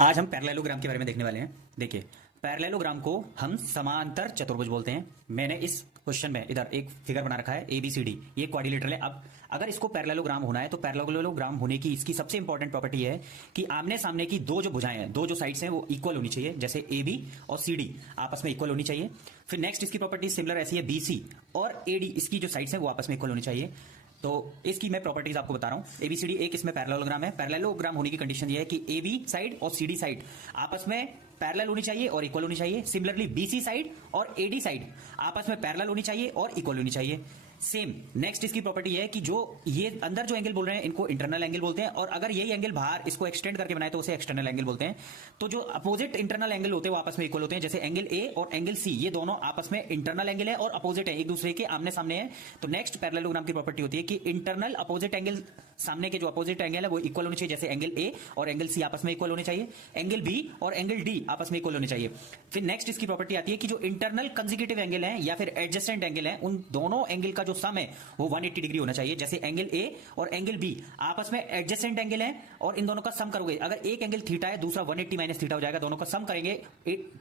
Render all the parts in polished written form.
आज हम पैरेललोग्राम के बारे में देखने वाले हैं। देखिए, पैरेललोग्राम को हम समांतर चतुर्भुज बोलते हैं। मैंने इस क्वेश्चन में इधर एक फिगर बना रखा है ABCD, ये क्वाड्रिलेटरल है। अब अगर इसको पैरेललोग्राम होना है तो पैरेललोग्राम होने की इसकी सबसे इंपॉर्टेंट प्रॉपर्टी है कि आमने सामने की दो जो भुजाएं हैं, दो जो साइड्स हैं वो इक्वल होनी चाहिए। जैसे AB और CD आपस में इक्वल होनी चाहिए। फिर नेक्स्ट इसकी प्रॉपर्टी सिमिलर ऐसी है, BC और AD इसकी जो साइड्स हैं वो आपस में इक्वल होनी चाहिए। तो इसकी मैं प्रॉपर्टीज आपको बता रहा हूं। ABCD एक इसमें पैरेललोग्राम है। पैरेललोग्राम होने की कंडीशन ये है कि AB साइड और CD साइड आपस में पैरेलल होनी चाहिए और इक्वल होनी चाहिए। सिमिलरली BC साइड और AD साइड आपस में पैरेलल होनी चाहिए और इक्वल होनी चाहिए। सेम नेक्स्ट इसकी प्रॉपर्टी है कि जो ये अंदर जो एंगल बोल रहे हैं इनको इंटरनल एंगल बोलते हैं, और अगर यही एंगल बाहर इसको एक्सटेंड करके बनाए तो उसे एक्सटर्नल एंगल बोलते हैं। तो जो अपोजिट इंटरनल एंगल होते हैं वो आपस में इक्वल होते हैं। जैसे एंगल A और एंगल C ये दोनों आपस में इंटरनल एंगल है और अपोजिट है, एक दूसरे के आमने सामने है। तो नेक्स्ट पैरेललोग्राम की प्रॉपर्टी होती है कि इंटरनल अपोजिट एंगल, सामने के जो अपोजिट एंगल है वो इक्वल होने चाहिए। जैसे एंगल A और एंगल C आपस में इक्वल होने चाहिए, एंगल B और एंगल D आपस में इक्वल होने चाहिए। फिर नेक्स्ट इसकी प्रॉपर्टी आती है कि जो इंटरनल कंसेक्यूटिव एंगल है या फिर एडजेसेंट एंगल है, उन दोनों एंगल का जो सम है वो 180 डिग्री होना चाहिए। जैसे एंगल A और एंगल B आपस में एडजेसेंट एंगल है और इन दोनों का सम करोगे, अगर एक एंगल थीटा है दूसरा 180 माइनस थीटा हो जाएगा, दोनों का सम करेंगे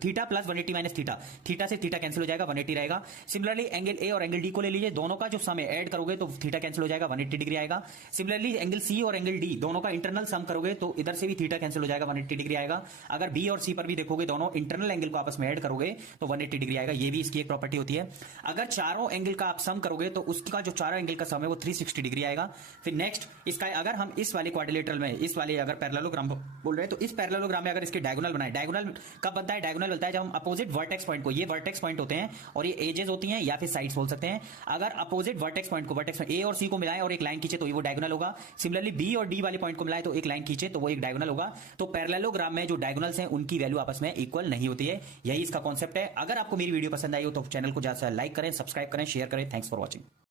theta plus 180 minus theta, theta से थीटा कैंसिल हो जाएगा, 180 रहेगा। सिमिलरली एंगल A और एंगल D को ले लीजिए, दोनों का जो सम है ऐड करोगे तो थीटा कैंसिल हो जाएगा, 180 डिग्री आएगा। सिमिलरली एंगल C और एंगल D दोनों का इंटरनल सम करोगे तो इधर से भी थीटा कैंसिल हो जाएगा, 180 डिग्री आएगा। अगर B और C पर भी देखोगे दोनों इंटरनल एंगल को आपस में ऐड करोगे तो 180 डिग्री आएगा। ये भी इसकी एक प्रॉपर्टी होती है। अगर चारों एंगल का आप सम करोगे तो उसका जो चारों एंगल का सम है वो 360 डिग्री आएगा। फिर नेक्स्ट इसका अगर हम इस वाले क्वाड्रिलेटरल में, इस वाले अगर पैरेललोग्राम बोल रहे हैं तो इस पैरेललोग्राम में अगर इसके डायगोनल बनाए, डायगोनल कब बनता है? डायगोनल बनता है जब हम अपोजिट वर्टेक्स पॉइंट को, ये वर्टेक्स पॉइंट होते हैं और ये एजेस होती हैं या फिर साइड्स बोल सकते हैं। अगर अपोजिट वर्टेक्स पॉइंट को, वर्टेक्स A और C को मिलाएं और एक लाइन खींचे तो वो डायगोनल होगा। सिमिलरली B और D वाले पॉइंट को मिलाएं तो एक लाइन खींचे तो वो एक डायगोनल होगा। तो पैरेललोग्राम में जो डायगोनल्स हैं उनकी वैल्यू आपस में इक्वल नहीं होती है। यही इसका कॉन्सेप्ट है। अगर आपको मेरी वीडियो पसंद आई हो तो चैनल को ज्यादा से लाइक करें, सब्सक्राइब करें, शेयर करें। Thanks for watching.